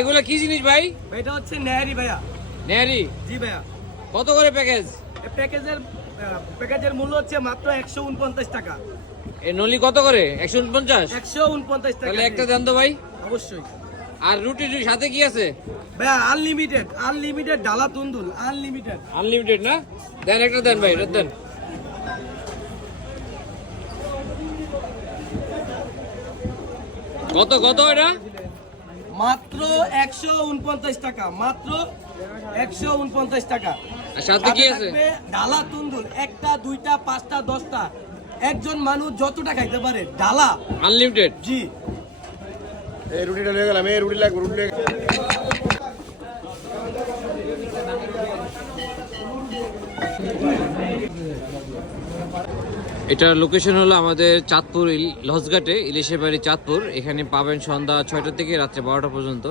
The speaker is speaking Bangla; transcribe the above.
এগুলো কি জিনিস ভাই? এটা হচ্ছে নেহারি ভাইয়া। নেহারি জি ভাইয়া। কত করে প্যাকেজ? প্যাকেজের প্যাকেজের মূল্য হচ্ছে মাত্র একশো উনপঞ্চাশ টাকা। এই নলি কত করে? একশো উনপঞ্চাশ? একশো উনপঞ্চাশ টাকা তাহলে একটা দেন তো ভাই। অবশ্যই। আর রুটি রুটি সাথে কি আছে? ভাইয়া আনলিমিটেড আনলিমিটেড ডালা তুন্দুল আনলিমিটেড। আনলিমিটেড না? দেন একটা দেন ভাই দেন। কত কত এটা? মাত্র একশো উনপঞ্চাশ টাকা মাত্র একশো উনপঞ্চাশ টাকা। সাথে কি আছে? ডালা তুন্দুল একটা দুইটা পাঁচটা দশটা। একজন মানুষ যতটা খাইতে পারে ডালা। আনলিমিটেড জি। এই রুটিটা নিয়ে গেলাম এই রুটি লাগবে রুটি লেগে এটার লোকেশন হলো আমাদের চাঁদপুর লঞ্চঘাটে ইলিশের বাড়ি চাঁদপুর। এখানে পাবেন সন্ধ্যা ছয়টা থেকে রাত্রে বারোটা পর্যন্ত।